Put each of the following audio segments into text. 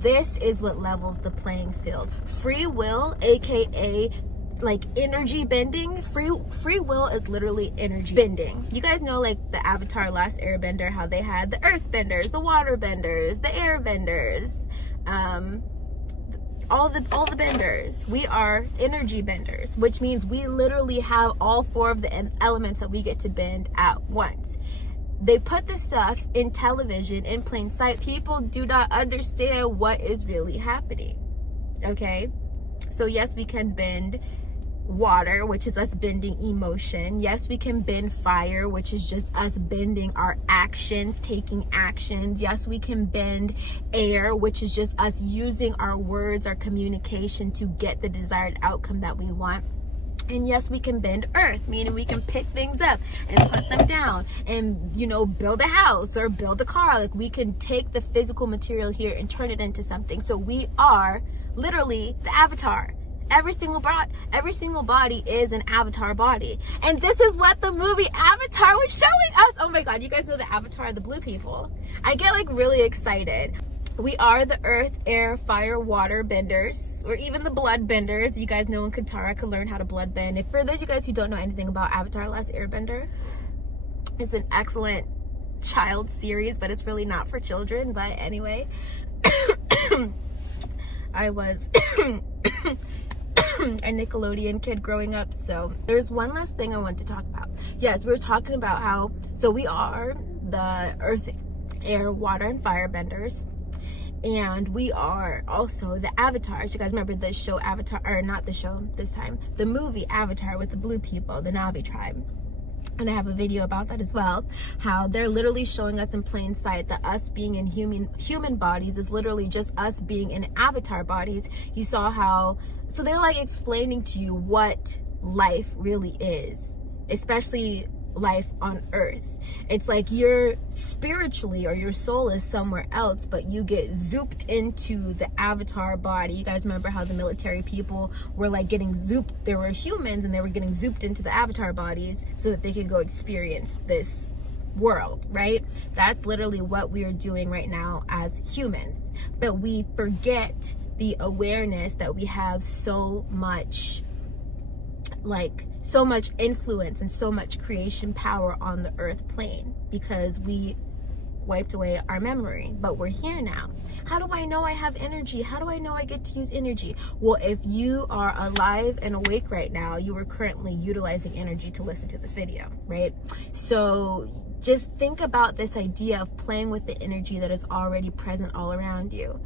This is what levels the playing field. Free will, aka like energy bending. Free will is literally energy bending. You guys know, like the Avatar Last Airbender, how they had the earth benders, the water benders, the air benders, all the benders. We are energy benders, which means we literally have all 4 of the elements that we get to bend at once. They put this stuff in television in plain sight. People do not understand what is really happening. Okay? So yes, we can bend water, which is us bending emotion. Yes, we can bend fire, which is just us bending our actions, taking actions. Yes, we can bend air, which is just us using our words, our communication to get the desired outcome that we want. And yes, we can bend earth, meaning we can pick things up and put them down and, you know, build a house or build a car. Like, we can take the physical material here and turn it into something. So we are literally the avatar. Every single body is an avatar body. And this is what the movie Avatar was showing us. Oh my God, you guys know the Avatar, the blue people. I get like really excited. We are the earth, air, fire, water benders, or even the blood benders. You guys know in Katara could learn how to blood bend. If for those of you guys who don't know anything about Avatar Last Airbender, it's an excellent child series, but it's really not for children. But anyway, I was a Nickelodeon kid growing up. So there's one last thing I want to talk about. Yes, we were talking about how, so we are the earth, air, water, and fire benders. And we are also the avatars. You guys remember the show Avatar, or not the show this time, the movie Avatar with the blue people, the Na'vi tribe. And I have a video about that as well, how they're literally showing us in plain sight that us being in human bodies is literally just us being in avatar bodies. You saw how, so they're like explaining to you what life really is, especially life on earth. It's like you're spiritually, or your soul is somewhere else, but you get zooped into the avatar body. You guys remember how the military people were like getting zooped? There were humans and they were getting zooped into the avatar bodies so that they could go experience this world, right? That's literally what we are doing right now as humans. But we forget the awareness that we have so much influence and so much creation power on the earth plane, because we wiped away our memory. But we're here now. How do I know I have energy? How do I know I get to use energy? Well, if you are alive and awake right now, you are currently utilizing energy to listen to this video, right? So just think about this idea of playing with the energy that is already present all around you.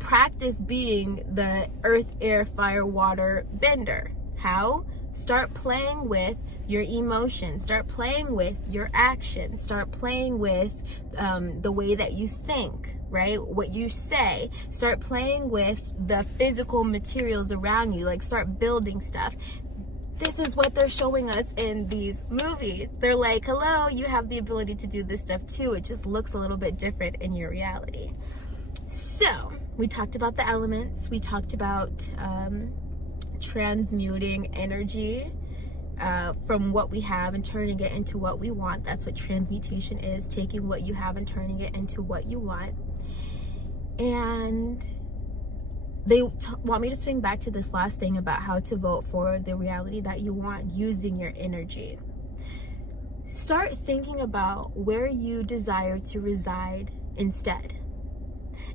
Practice being the earth, air, fire, water bender. How? Start playing with your emotions. Start playing with your actions. Start playing with the way that you think, right? What you say. Start playing with the physical materials around you. Like, start building stuff. This is what they're showing us in these movies. They're like, hello, you have the ability to do this stuff too. It just looks a little bit different in your reality. So we talked about the elements. We talked about transmuting energy from what we have and turning it into what we want. That's what transmutation is, taking what you have and turning it into what you want. And they want me to swing back to this last thing about how to vote for the reality that you want using your energy. Start thinking about where you desire to reside instead.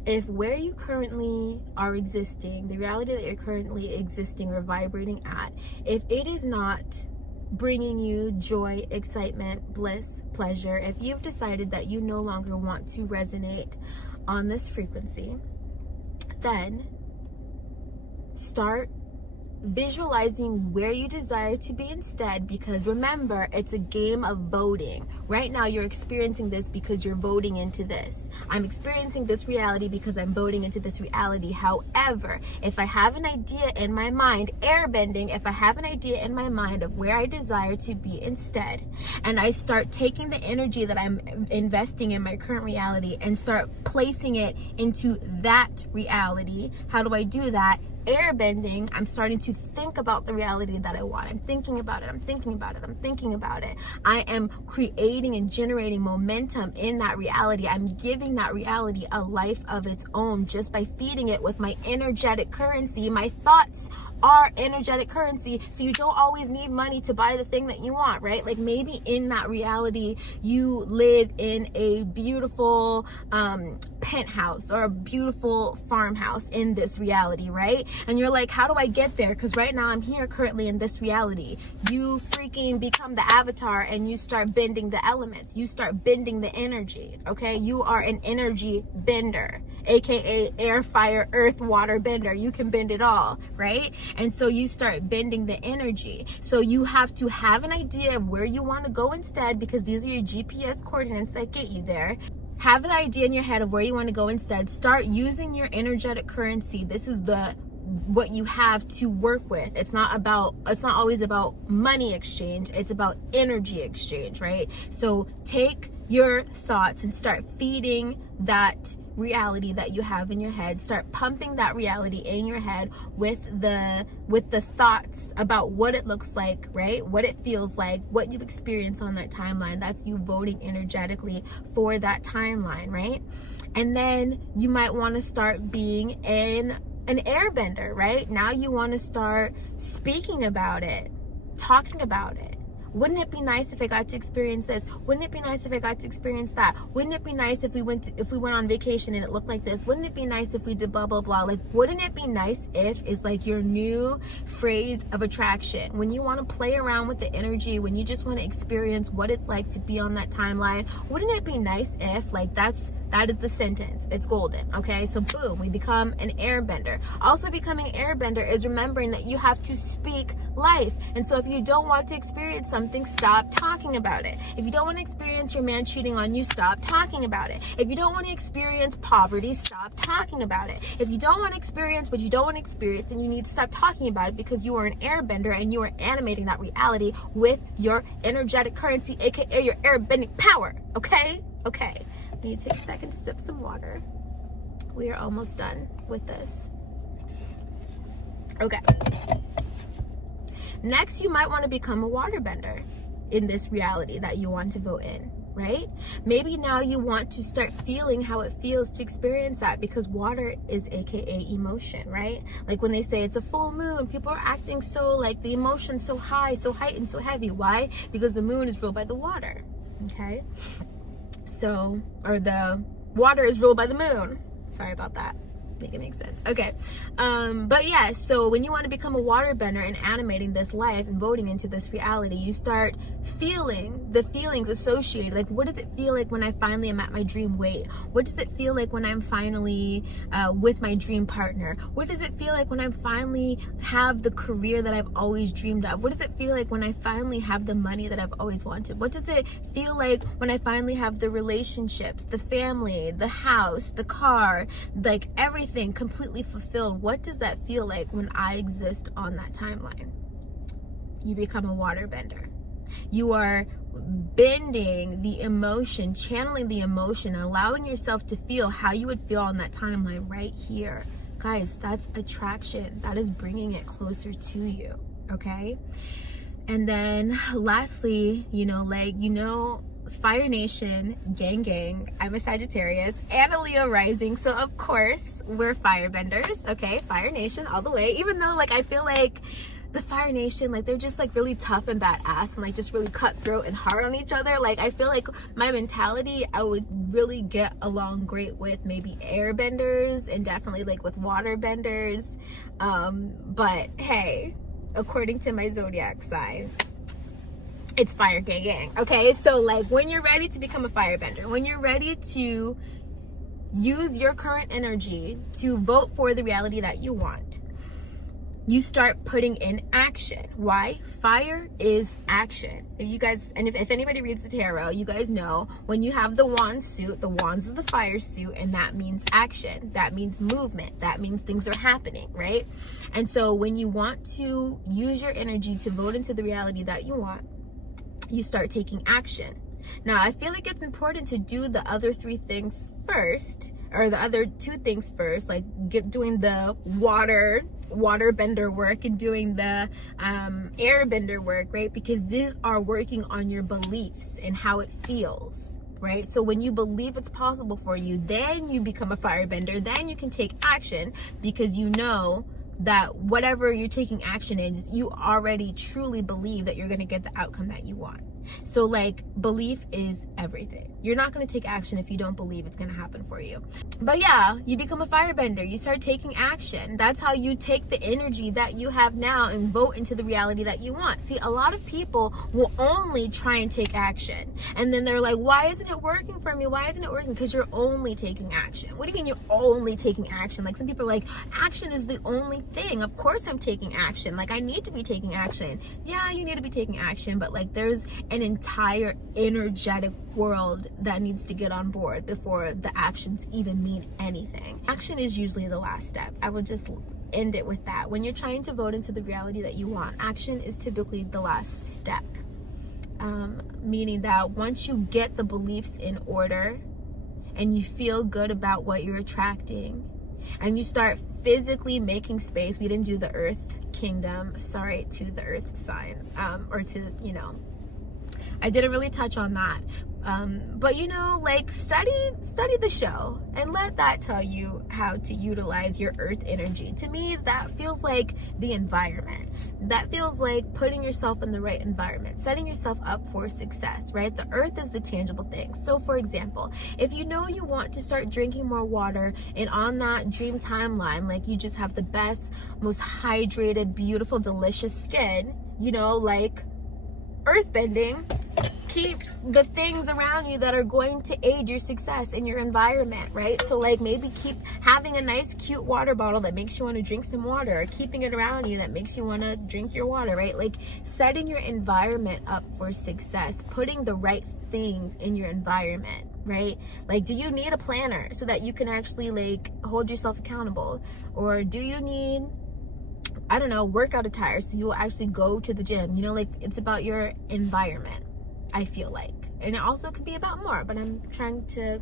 If where you currently are existing, the reality that you're currently existing or vibrating at, if it is not bringing you joy, excitement, bliss, pleasure, if you've decided that you no longer want to resonate on this frequency, then start visualizing where you desire to be instead, because remember, it's a game of voting. Right now you're experiencing this because you're voting into this. I'm experiencing this reality because I'm voting into this reality. However, if I have an idea in my mind, airbending, if I have an idea in my mind of where I desire to be instead, and I start taking the energy that I'm investing in my current reality and start placing it into that reality, how do I do that? airbending, I'm starting to think about the reality that I want. I'm thinking about it. I'm thinking about it. I'm thinking about it. I am creating and generating momentum in that reality. I'm giving that reality a life of its own just by feeding it with my energetic currency. My thoughts are energetic currency, so you don't always need money to buy the thing that you want, right? Like maybe in that reality you live in a beautiful penthouse or a beautiful farmhouse in this reality, right? And you're like, how do I get there? Because right now I'm here currently in this reality. You freaking become the avatar and you start bending the elements. You start bending the energy, okay? You are an energy bender, aka air, fire, earth, water bender. You can bend it all, right? And so you start bending the energy. So you have to have an idea of where you want to go instead, because these are your GPS coordinates that get you there. Have an idea in your head of where you want to go instead. Start using your energetic currency. This is what you have to work with. It's not always about money exchange. It's about energy exchange, right? So take your thoughts and start feeding that reality that you have in your head. Start pumping that reality in your head with the thoughts about what it looks like, right? What it feels like, what you experience on that timeline. That's you voting energetically for that timeline, right? And then you might want to start being an airbender, right? Now you want to start speaking about it, talking about it. Wouldn't it be nice if I got to experience this? Wouldn't it be nice if I got to experience that? Wouldn't it be nice if we went on vacation and it looked like this? Wouldn't it be nice if we did blah, blah, blah? Like, wouldn't it be nice if is like your new phrase of attraction? When you want to play around with the energy, when you just want to experience what it's like to be on that timeline, wouldn't it be nice if like that is the sentence? It's golden, okay? So boom, we become an airbender. Also becoming an airbender is remembering that you have to speak life. And so if you don't want to experience something, stop talking about it. If you don't want to experience your man cheating on you, stop talking about it. If you don't want to experience poverty, stop talking about it. If you don't want to experience what you don't want to experience, then you need to stop talking about it, because you are an airbender and you are animating that reality with your energetic currency, aka your airbending power. Okay? Okay. I need to take a second to sip some water. We are almost done with this. Okay. Next, you might want to become a waterbender in this reality that you want to vote in, right? Maybe now you want to start feeling how it feels to experience that, because water is aka emotion, right? Like when they say it's a full moon, people are acting so like the emotion's so high, so heightened, so heavy. Why? Because the moon is ruled by the water, okay? So, or the water is ruled by the moon. Sorry about that. Make it make sense. Okay. But yeah, so when you want to become a waterbender and animating this life and voting into this reality, you start feeling the feelings associated. Like, what does it feel like when I finally am at my dream weight? What does it feel like when I'm finally with my dream partner? What does it feel like when I finally have the career that I've always dreamed of? What does it feel like when I finally have the money that I've always wanted? What does it feel like when I finally have the relationships, the family, the house, the car, like everything completely fulfilled? What does that feel like when I exist on that timeline? You become a waterbender. You are bending the emotion, channeling the emotion, allowing yourself to feel how you would feel on that timeline right here. Guys, that's attraction. That is bringing it closer to you, okay? And then lastly, Fire Nation, gang, I'm a Sagittarius and a Leo rising, so of course we're firebenders, okay? Fire Nation all the way. Even though like I feel like the Fire Nation, like they're just like really tough and badass and like just really cutthroat and hard on each other. Like I feel like my mentality, I would really get along great with maybe airbenders and definitely like with waterbenders. But hey, according to my zodiac sign, it's fire gang. Okay, so like when you're ready to become a firebender, when you're ready to use your current energy to vote for the reality that you want, you start putting in action. Why? Fire is action. If you guys, and if anybody reads the tarot, you guys know when you have the wand suit, the wands is the fire suit, and that means action. That means movement. That means things are happening, right? And so when you want to use your energy to vote into the reality that you want, you start taking action. Now, I feel like it's important to do the other three things first, or the other two things first, like doing the water bender work and doing the air bender work, right? Because these are working on your beliefs and how it feels, right? So when you believe it's possible for you, then you become a firebender. Then you can take action, because you know that whatever you're taking action in, you already truly believe that you're going to get the outcome that you want. So like, belief is everything. You're not going to take action if you don't believe it's going to happen for you. But yeah, you become a firebender. You start taking action. That's how you take the energy that you have now and vote into the reality that you want. See, a lot of people will only try and take action, and then they're like, why isn't it working for me? Why isn't it working? Because you're only taking action. What do you mean you're only taking action? Like, some people are like, action is the only thing. Of course I'm taking action. Like, I need to be taking action. Yeah, you need to be taking action, but like, there's an entire energetic world that needs to get on board before the actions even mean anything. Action is usually the last step. I would just end it with that. When you're trying to vote into the reality that you want, action is typically the last step. Meaning that once you get the beliefs in order and you feel good about what you're attracting, and you start physically making space. We didn't do the earth kingdom, sorry to the earth signs, or to, you know, I didn't really touch on that. But you know, like, study the show and let that tell you how to utilize your earth energy. To me, that feels like the environment. That feels like putting yourself in the right environment, setting yourself up for success, right? The earth is the tangible thing. So for example, if you know you want to start drinking more water, and on that dream timeline, like, you just have the best, most hydrated, beautiful, delicious skin, you know, like, earth bending, keep the things around you that are going to aid your success in your environment, right? So like, maybe keep having a nice cute water bottle that makes you want to drink some water, or keeping it around you that makes you want to drink your water, right? Like, setting your environment up for success, putting the right things in your environment, right? Like, do you need a planner so that you can actually like hold yourself accountable? Or do you need, I don't know, workout attire so you will actually go to the gym? You know, like, it's about your environment, I feel like. And it also could be about more, but I'm trying to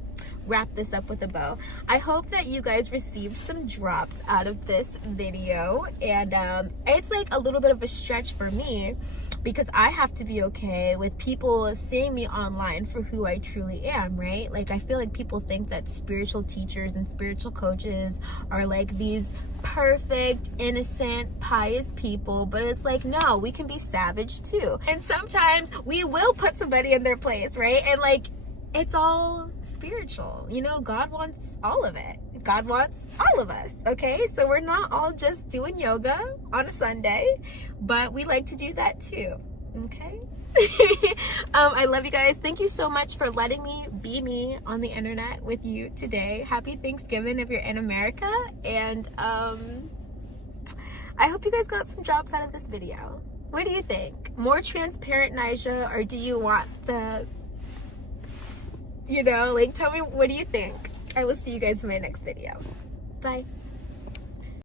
wrap this up with a bow. I hope that you guys received some drops out of this video. And it's like a little bit of a stretch for me, because I have to be okay with people seeing me online for who I truly am, right? Like, I feel like people think that spiritual teachers and spiritual coaches are like these perfect, innocent, pious people, but it's like, no, we can be savage too. And sometimes we will put somebody in their place, right? And like, it's all spiritual, you know. God wants all of it. God wants all of us, okay? So we're not all just doing yoga on a Sunday, but we like to do that too, okay? I love you guys. Thank you so much for letting me be me on the internet with you today. Happy Thanksgiving if you're in America. And I hope you guys got some drops out of this video. What do you think? More transparent Nyjah, or do you want the, you know, like, tell me, what do you think? I will see you guys in my next video. Bye.